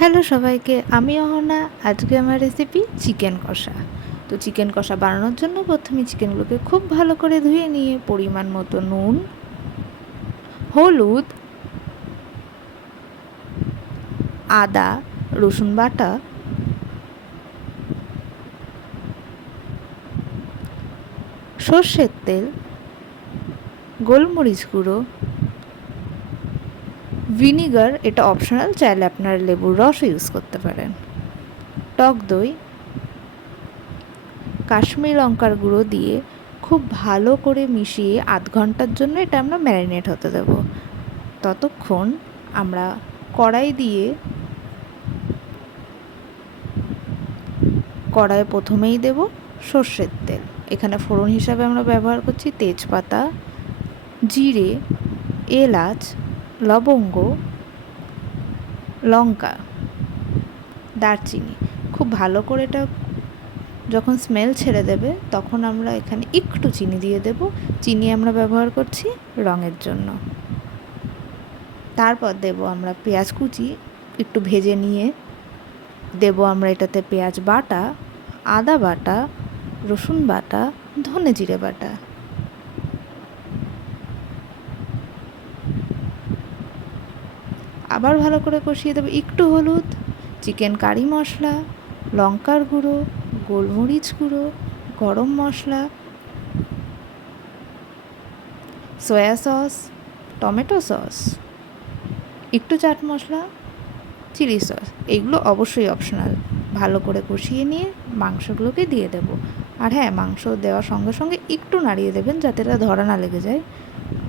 Hello সবাইকে, আমি অহনা। আজকে আমার রেসিপি চিকেন কষা। তো চিকেন কষা বানানোর জন্য প্রথমে চিকেনগুলোকে খুব ভালো করে ধুয়ে নিয়ে পরিমাণ মতো নুন, হলুদ, আদা, রসুন বাটা, সর্ষের তেল, গোলমরিচ গুঁড়ো, ভিনিগার, এটা অপশনাল, চাইলে আপনারা লেবুর রসও ইউজ করতে পারেন, টক দই, কাশ্মীরি লঙ্কার গুঁড়ো দিয়ে খুব ভালো করে মিশিয়ে আধ ঘন্টার জন্য এটা আমরা ম্যারিনেট হতে দেব। ততক্ষণ আমরা কড়াইয়ে প্রথমেই দেব সর্ষের তেল। এখানে ফোড়ন হিসাবে আমরা ব্যবহার করছি তেজপাতা, জিরে, এলাচ, লবঙ্গ, লঙ্কা, দারচিনি। খুব ভালো করে এটা যখন স্মেল ছেড়ে দেবে তখন আমরা এখানে একটু চিনি দিয়ে দেব। চিনি আমরা ব্যবহার করছি রঙের জন্য। তারপর দেব আমরা পেঁয়াজ কুচি, একটু ভেজে নিয়ে দেব আমরা এটাতে পেঁয়াজ বাটা, আদা বাটা, রসুন বাটা, ধনে জিরে বাটা। আবার ভালো করে কষিয়ে দেবো একটু হলুদ, চিকেন কারি মশলা, লঙ্কার গুঁড়ো, গোলমরিচ গুঁড়ো, গরম মশলা, সয়া সস, টমেটো সস, একটু চাট মশলা, চিলি সস। এইগুলো অবশ্যই অপশনাল। ভালো করে কষিয়ে নিয়ে মাংসগুলোকে দিয়ে দেবো। আর হ্যাঁ, মাংস দেওয়ার সঙ্গে সঙ্গে একটু নাড়িয়ে দেবেন যাতে এটা ধরা না লেগে যায়।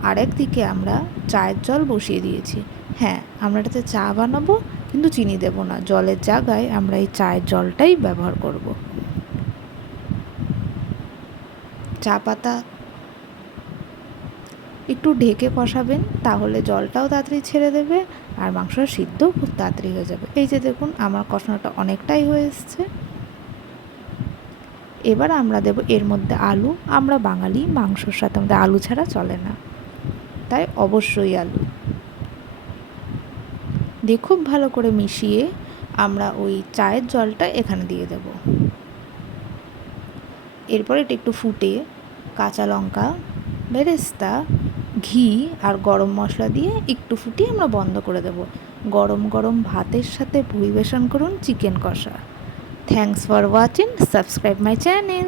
আর একদিকে আমরা চায়ের জল বসিয়ে দিয়েছি। হ্যাঁ, আমরা এটাতে চা বানাবো, কিন্তু চিনি দেব না। জলের জায়গায় আমরা এই চায়ের জলটাই ব্যবহার করব। চা পাতা একটু ঢেকে কষাবেন, তাহলে জলটাও তাড়াতাড়ি ছেড়ে দেবে আর মাংসটা সিদ্ধও খুব তাড়াতাড়ি হয়ে যাবে। এই যে দেখুন, আমার কষানোটা অনেকটাই হয়ে এসছে। এবার আমরা দেব এর মধ্যে আলু। আমরা বাঙালি, মাংসর সাথে আমাদের আলু ছাড়া চলে না, তাই অবশ্যই আলু দিয়ে খুব ভালো করে মিশিয়ে আমরা ওই চায়ের জলটা এখানে দিয়ে দেব। এরপর এটা একটু ফুটে কাঁচা লঙ্কা, বেরেস্তা, ঘি আর গরম মশলা দিয়ে একটু ফুটিয়ে আমরা বন্ধ করে দেব। গরম গরম ভাতের সাথে পরিবেশন করুন চিকেন কষা। Thanks for watching, subscribe my channel.